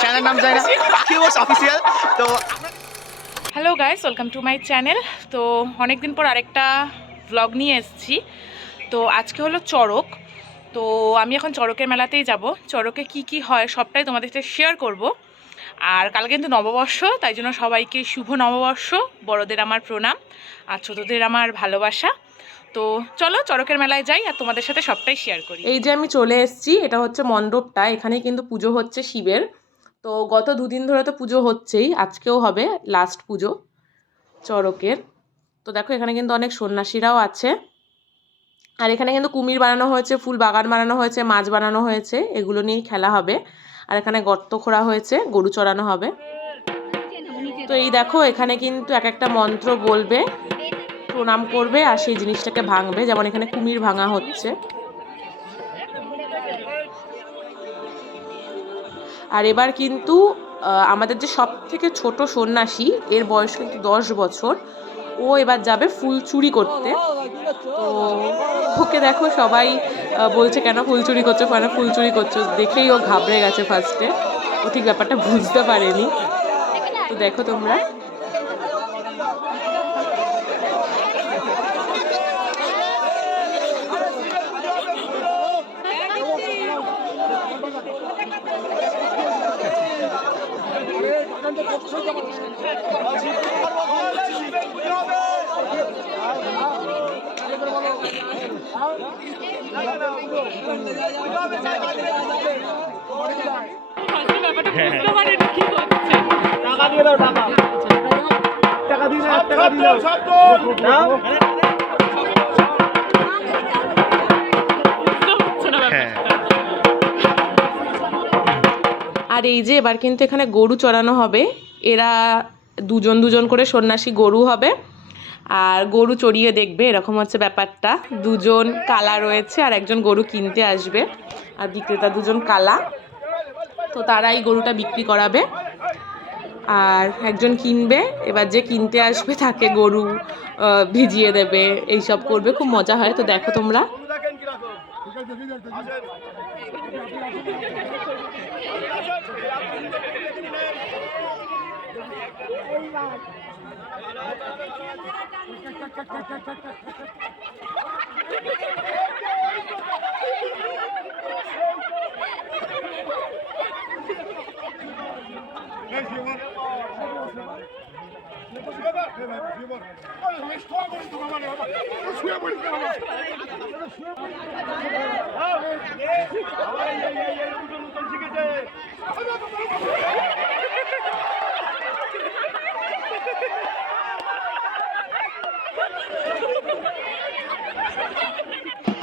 Channel নাম জানি না, পাখি ওয়ার্স অফিসিয়াল। তো hello guys, welcome to my channel. তো অনেকদিন পর আরেকটা ভ্লগ নিয়ে এসেছি। তো আজকে হলো চড়ক। তো আমি এখন চড়কের মেলাতেই যাব। চড়কে কি কি হয় সবটাই তোমাদের সাথে শেয়ার করব। আর কাল কিন্তু নববর্ষ, তাই জন্য সবাইকে শুভ নববর্ষ। বড়দের আমার প্রণাম আর ছোটদের আমার ভালোবাসা। তো চলো চড়কের মেলায় যাই আর তোমাদের সাথে সবটাই শেয়ার করি। এই যে আমি চলে এসেছি, এটা হচ্ছে মণ্ডপটা। এখানে কিন্তু পুজো হচ্ছে শিবের। তো গত দুদিন ধরে তো পুজো হচ্ছেই, আজকেও হবে লাস্ট পুজো চড়কের। তো দেখো এখানে কিন্তু অনেক সন্ন্যাসীরাও আছে। আর এখানে কিন্তু কুমির বানানো হয়েছে, ফুল বাগান বানানো হয়েছে, মাছ বানানো হয়েছে, এগুলো নিয়েই খেলা হবে। আর এখানে গর্ত খোঁড়া হয়েছে, গরু চড়ানো হবে। তো এই দেখো এখানে কিন্তু এক একটা মন্ত্র বলবে, প্রণাম করবে আর সেই জিনিসটাকে ভাঙবে। যেমন এখানে কুমির ভাঙা হচ্ছে। আর এবার কিন্তু আমাদের যে সব থেকে ছোট সন্ন্যাসী, এর বয়স কিন্তু 10 বছর, ও এবার যাবে ফুল চুরি করতে। তো ওকে দেখো সবাই বলছে কেন ফুল চুরি করছো, কেন ফুল চুরি করছো। দেখেই ও ঘাবড়ে গেছে ফার্স্টে, ও ঠিক ব্যাপারটা বুঝতে পারেনি। তো দেখো তোমরা আর এই যে এবার কিন্তু এখানে গরু চড়ানো হবে। এরা দুজন দুজন করে সন্ন্যাসী গরু হবে আর গরু চড়িয়ে দেখবে, এরকম হচ্ছে ব্যাপারটা। দুজন কালা রয়েছে আর একজন গরু কিনতে আসবে, আর বিক্রেতা দুজন কালা। তো তারাই গরুটা বিক্রি করাবে আর একজন কিনবে। এবার যে কিনতে আসবে তাকে গরু ভিজিয়ে দেবে, এইসব করবে, খুব মজা হয়। তো দেখো তোমরা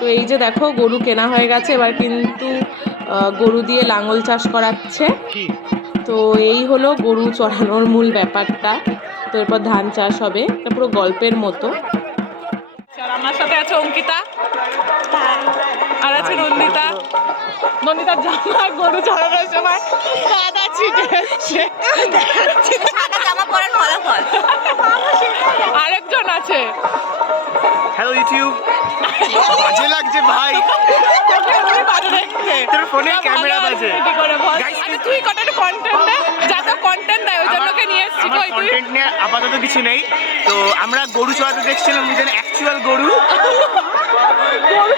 তো এই যে দেখো গরু কেনা হয়ে গেছে। এবার কিন্তু গরু দিয়ে লাঙল চাষ করাচ্ছে। তো এই হলো গরু চড়ানোর মূল ব্যাপারটা। তো এরপর ধান চাষ হবে, এটা পুরো গল্পের মতো। আর আমার সাথে আছে অঙ্কিতা আর আছে নন্দিতা। নন্দিতার জামা গরু চড়ানোর সময় কাদা ছিটে এসছে। আরেকজন আছে। হ্যালো ইউটিউব, বাজে লাগছে ভাই, তোর ফোনে ক্যামেরা বাজে। তুই কত কন্টেন্ট দে, যা তো কন্টেন্ট দেয় ওই জন্য ওকে নিয়ে এসেছি। আমার কন্টেন্ট নিয়ে আপাতত কিছু নেই। তো আমরা গরু চড়াতে দেখছিলাম, অ্যাকচুয়াল গরু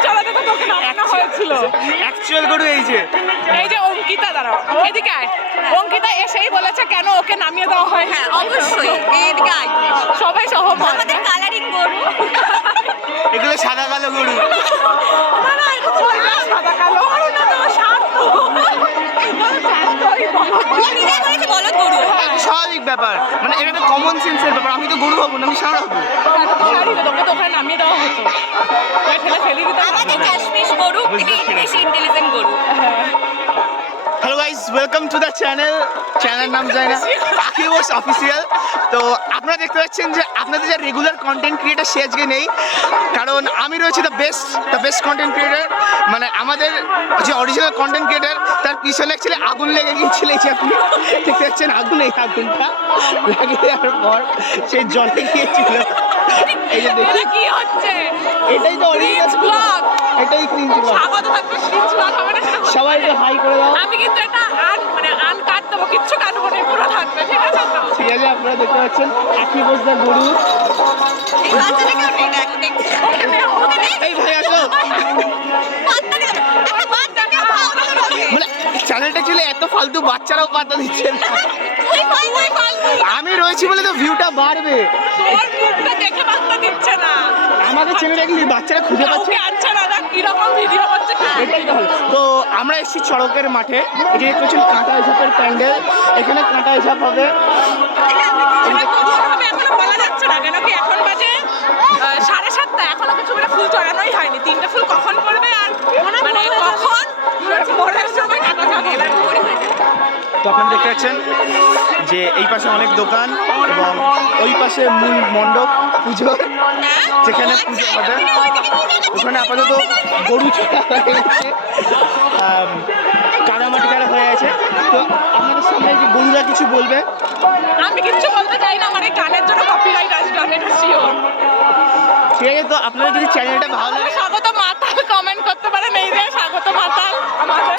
চড়াতে তো তোকে নামানো হয়েছিল। অ্যাকচুয়াল গরু এই যে অঙ্কিতা, দাঁড়াও এদিকে আয়। অঙ্কিতা এসেই বলেছে কেন ওকে নামিয়ে দেওয়া হয়। হ্যাঁ অবশ্যই, এদিকে আয়। সবাই সহমত। আমাদের কালারিং গরু, এগুলো সাদা কালো গরু। সাদা কালো বলদ গরু। স্বাভাবিক ব্যাপার, মানে এটা তো কমন সেন্সের ব্যাপার। আমি তো গরু হবো না, আমি ষাঁড় হবো। তোকে তো ওখানে নামিয়ে দেওয়া হতো, ফেলে দিতে। আমাদের কাশ্মীর গরু বেশি ইন্টেলিজেন্ট গরু। Hello guys, welcome to the channel নাম জানি না, পাখি ওয়ার্স অফিসিয়াল। তো আপনারা দেখতে পাচ্ছেন যে আপনাদের যে রেগুলার কন্টেন্ট ক্রিয়েটার সে আজকে নেই, কারণ আমি রয়েছি দ্য বেস্ট কন্টেন্ট ক্রিয়েটার। মানে আমাদের যে অরিজিনাল কন্টেন্ট ক্রিয়েটার, তার পিছনে অ্যাকচুয়ালি আগুন লেগে গিয়েছিল। এই যে আপনি দেখতে পাচ্ছেন আগুন, এই আগুনটা লাগিয়ে দেওয়ার পর সেই জলে গিয়েছিল। এই যে দেখুন কি হচ্ছে, এটাই তো অরিজিনাল ব্লগ, এটাই ক্রিঞ্জ ব্লগ। সবাই তো হাই করে দাও। আমি কিন্তু এটা দেবো, কিচ্ছু কাটবো না, পুরো থাকবে, ঠিক আছে তো? ঠিক আছে, আপনারা দেখতে পাচ্ছেন আখি বসদা গরু। এই বাচ্চাটাকেও নেই না, এখন দেখছি। এই ভাই আসো, পাত্তা দিল না। একটা বাচ্চাকে পাওয়া গেল না। মানে চ্যানেলটা চলে এত ফালতু বাচ্চারাও পাতা দিচ্ছেন। তুই ফালতু। আমি রয়েছি বলে তো ভিউটা বাড়বে। তোর মুখটা দেখে পাত্তা দিচ্ছে না, আমাদের চ্যানেলে কি বাচ্চারা খুঁজে পাচ্ছে? কাউকে আনছে না, দেখ কিরকম ভিডিও করছে। এটাই তো হলো। তো আমরা এসেছি চড়কের মাঠে, এটি দেখতে পাচ্ছেন কাঁটা হিসাবের প্যান্ডেল, এখানে কাঁটা হিসাব হবে। সেটা কখন হবে এখনো বলা যাচ্ছে না, কেন কি এখন বাজে 7:30, এখনো কিছু করে ফুল চড়ানোই হয়নি। 3টে ফুল কখন পড়বে আর মানে কখন ভোরের সময় কাটা যাবে, এবার ভোরে হয়ে যাবে। তো আপনারা দেখতে পাচ্ছেন যে এই পাশে অনেক দোকান এবং ওই পাশে মূল মণ্ডপ পুজো, যেখানে পুজো হবে। ওখানে আপাতত গরু ছাড়া হয়ে গেছে, কাদামাটি কাটা হয়ে আছে। তো আপনাদের সামনে যে গরুরা কিছু বলবে। আমি কিচ্ছু বলতে চাই না, আমার এই গানের জন্য কপিরাইট আসবে, আমি এটা শিওর। ঠিক আছে, তো আপনাদের যদি চ্যানেলটা ভালো লাগে, স্বাগত মাতাল কমেন্ট করতে পারেন, এই যে স্বাগত মাতাল আমাদের।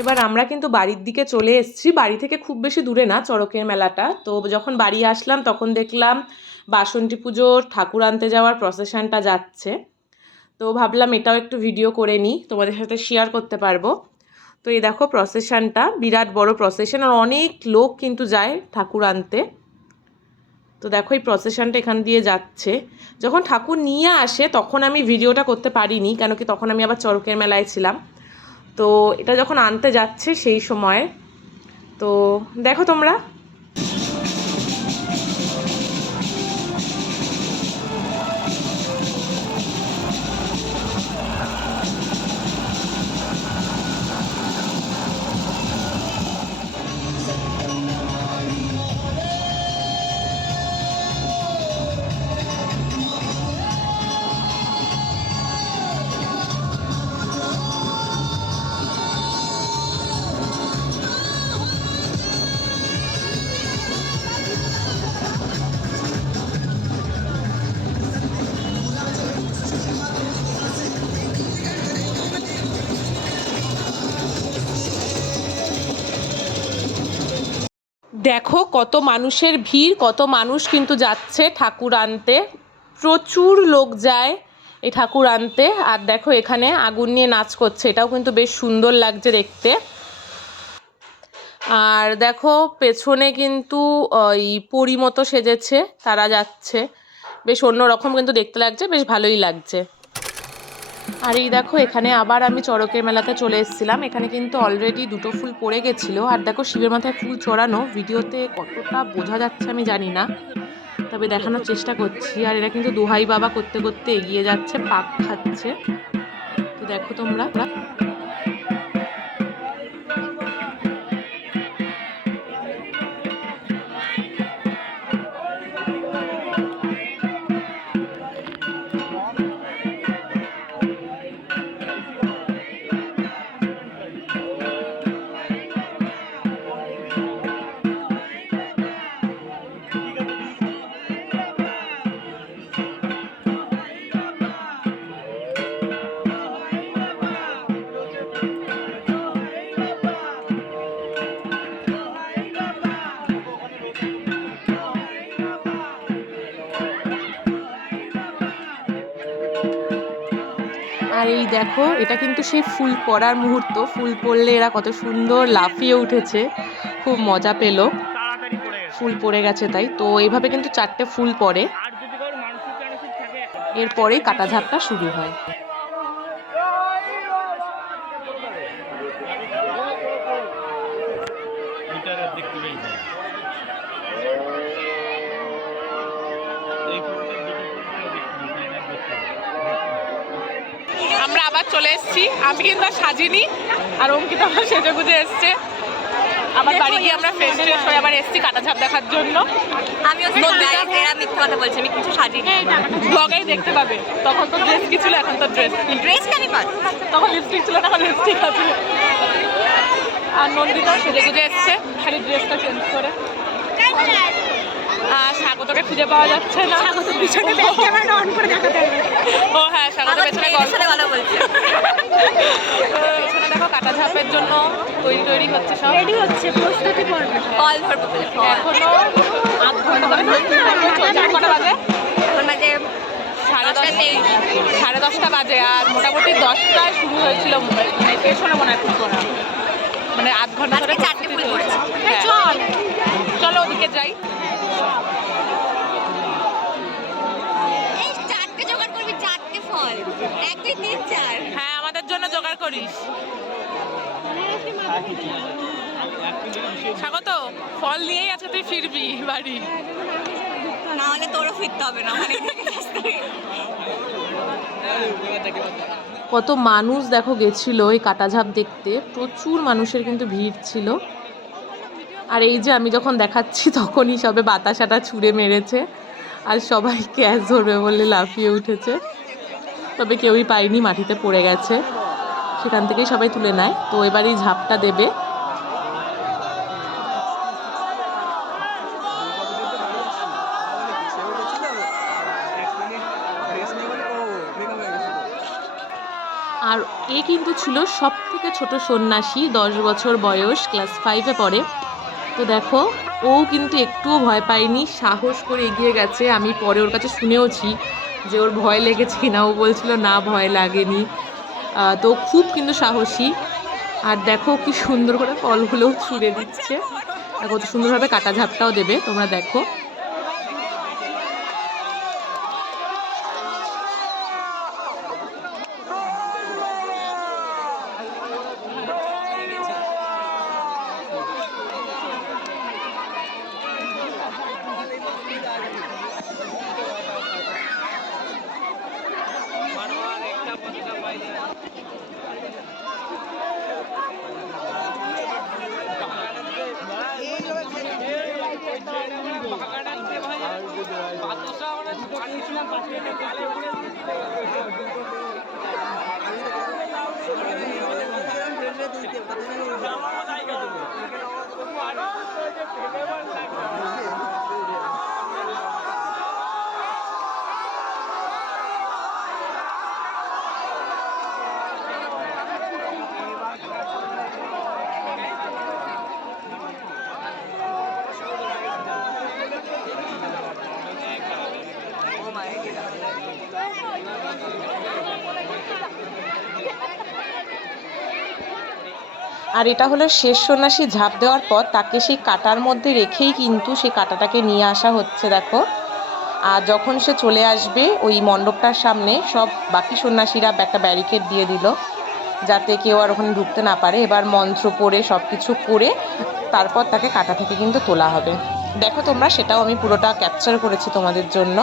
এবার আমরা কিন্তু বাড়ির দিকে চলে এসেছি, বাড়ি থেকে খুব বেশি দূরে না চড়কের মেলাটা। তো যখন বাড়ি আসলাম তখন দেখলাম বাসন্তী পুজোর ঠাকুর আনতে যাওয়ার প্রসেশনটা যাচ্ছে। তো ভাবলাম এটাও একটু ভিডিও করে নিই, তোমাদের সাথে শেয়ার করতে পারবো। তো এই দেখো প্রসেশনটা, বিরাট বড় প্রসেশন, আর অনেক লোক কিন্তু যায় ঠাকুর আনতে। তো দেখো এই প্রসেশনটা এখান দিয়ে যাচ্ছে। যখন ঠাকুর নিয়ে আসে তখন আমি ভিডিওটা করতে পারিনি, কেন কি তখন আমি আবার চড়কের মেলায় ছিলাম। তো এটা যখন আনতে যাচ্ছে সেই সময়, তো দেখো তোমরা। দেখো কত মানুষের ভিড়, কত মানুষ কিন্তু যাচ্ছে ঠাকুর আনতে, প্রচুর লোক যায় এই ঠাকুর আনতে। আর দেখো এখানে আগুন নিয়ে নাচ করছে, এটাও কিন্তু বেশ সুন্দর লাগছে দেখতে। আর দেখো পেছনে কিন্তু ওই পরী মতো সেজেছে, তারা যাচ্ছে, বেশ অন্যরকম কিন্তু দেখতে লাগছে, বেশ ভালোই লাগছে। আর এই দেখো এখানে আবার আমি চড়কের মেলাতে চলে এসেছিলাম, এখানে কিন্তু অলরেডি 2টো ফুল পড়ে গেছিলো। আর দেখো শিবের মাথায় ফুল চড়ানো, ভিডিওতে কতটা বোঝা যাচ্ছে আমি জানি না, তবে দেখানোর চেষ্টা করছি। আর এরা কিন্তু দোহাই বাবা করতে করতে এগিয়ে যাচ্ছে, পাক খাচ্ছে। তো দেখো তোমরা। আর এই দেখো এটা কিন্তু সেই ফুল পড়ার মুহূর্ত, ফুল পড়লে এরা কত সুন্দর লাফিয়ে উঠেছে, খুব মজা পেল। ফুল পড়ে গেছে তাই তো এইভাবে কিন্তু 4টে ফুল পড়ে, এরপরেই কাটা ঝাপটা শুরু হয়। আমরা আবার চলে এসেছি, আমি কিন্তু আর সাজিনি, আর অঙ্কিতা আমার সেজে গুজে এসছে। আমার বাড়ি গিয়ে আমরা ফ্রেশ ট্রেশ হয়ে আবার এসেছি কাটা ঝাপ দেখার জন্য। আমিও এরা মিথ্যা কথা বলছে, আমি কিছু সাজিনি। ব্লগেই দেখতে পাবে, তখন তো ড্রেস কি ছিল, এখন তো ড্রেসটা আমি পাচ্ছি, তখন লিপস্টিক ছিল না, এখন লিপস্টিক আছে। আর নন্দিতা সেজে গুজে এসছে, খালি ড্রেসটা চেঞ্জ করে। স্বাগত স্বাগতকে খুঁজে পাওয়া যাচ্ছে না। পিছনে ব্যাক ক্যামেরা অন করে দেখাতে হবে। ও হ্যাঁ, স্বাগত পেছনে গল্প কথা বলছে। পেছনে দেখো কাটা ঝাপের জন্য তৈরি হচ্ছে, সব রেডি হচ্ছে, প্রস্তুতি পর্ব। ফল ধরবো বলে ফল। এখনো আধ ঘন্টা ধরে চলছে। কটা বাজে? এখন বাজে 10:30 বাজে, আর মোটামুটি 10টায় শুরু হয়েছিল, মানে শেষ হলো মনে হয় ফুল করা, মানে আধ ঘন্টা ধরে আজকে 4টে ফুল প্রস্তুতি করছে। চলছে। হ্যাঁ। চল। চলো ওদিকে যাই। এই 4টে জোগাড় করবি, 4টে ফল। 1 2 3 4। হ্যাঁ, আমাদের জন্য জোগাড় করিস। স্বাগত, ফল নিয়েই আজকে তুই ফিরবি বাড়ি। না হলে তোরও ফিরতে হবে না ওখানে থেকে। কত মানুষ দেখো গেছিল এই কাটাঝাপ দেখতে, প্রচুর মানুষের কিন্তু ভিড় ছিল। আর এই যে আমি যখন দেখাচ্ছি তখনই সবে বাতাসাটা ছুঁড়ে মেরেছে, আর সবাই ক্যাচ ধরবে বলে লাফিয়ে উঠেছে, তবে কেউই পায়নি, মাটিতে পড়ে গেছে, সেখান থেকেই সবাই তুলে নেয়। তো এবারই ঝাপটা দেবে। আর এ কিন্তু ছিল সব থেকে ছোট সন্ন্যাসী, 10 বছর বয়স, ক্লাস 5-এ পড়ে। তো দেখো, ও কিন্তু একটুও ভয় পায়নি, সাহস করে এগিয়ে গেছে। আমি পরে ওর কাছে শুনেওছি যে ওর ভয় লেগেছে কিনা, ও বলছিল না ভয় লাগেনি। তো খুব কিন্তু সাহসী। আর দেখো কি সুন্দর করে ফলগুলোও ছুঁড়ে দিচ্ছে, আর কত সুন্দরভাবে কাটা ঝাপটাও দেবে, তোমরা দেখো। আর এটা হলো শেষ সন্ন্যাসী ঝাঁপ দেওয়ার পর তাকে সেই কাটার মধ্যে রেখেই কিন্তু সেই কাটাটাকে নিয়ে আসা হচ্ছে, দেখো। আর যখন সে চলে আসবে ওই মণ্ডপটার সামনে, সব বাকি সন্ন্যাসীরা একটা ব্যারিকেড দিয়ে দিল যাতে কেউ আর ওখানে ঢুকতে না পারে। এবার মন্ত্র পড়ে সব কিছু করে তারপর তাকে কাটা থেকে কিন্তু তোলা হবে। দেখো তোমরা, সেটাও আমি পুরোটা ক্যাপচার করেছি তোমাদের জন্য।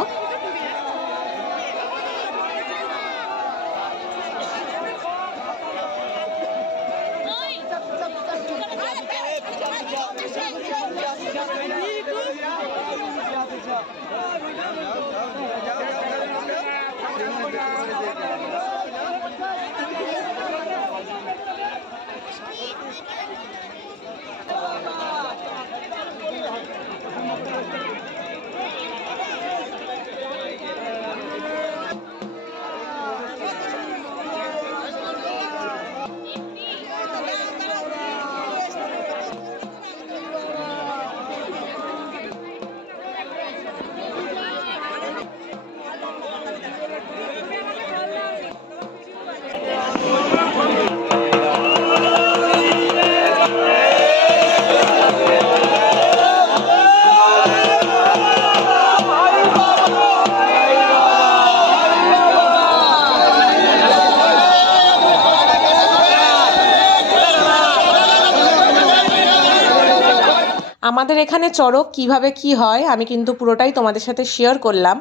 আমাদের এখানে চড়ক কিভাবে কি হয় আমি কিন্তু পুরোটাই তোমাদের সাথে শেয়ার করলাম।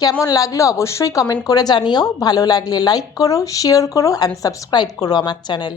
কেমন লাগলো অবশ্যই কমেন্ট করে জানিও। ভালো লাগলে লাইক করো, শেয়ার করো অ্যান্ড সাবস্ক্রাইব করো আমার চ্যানেল।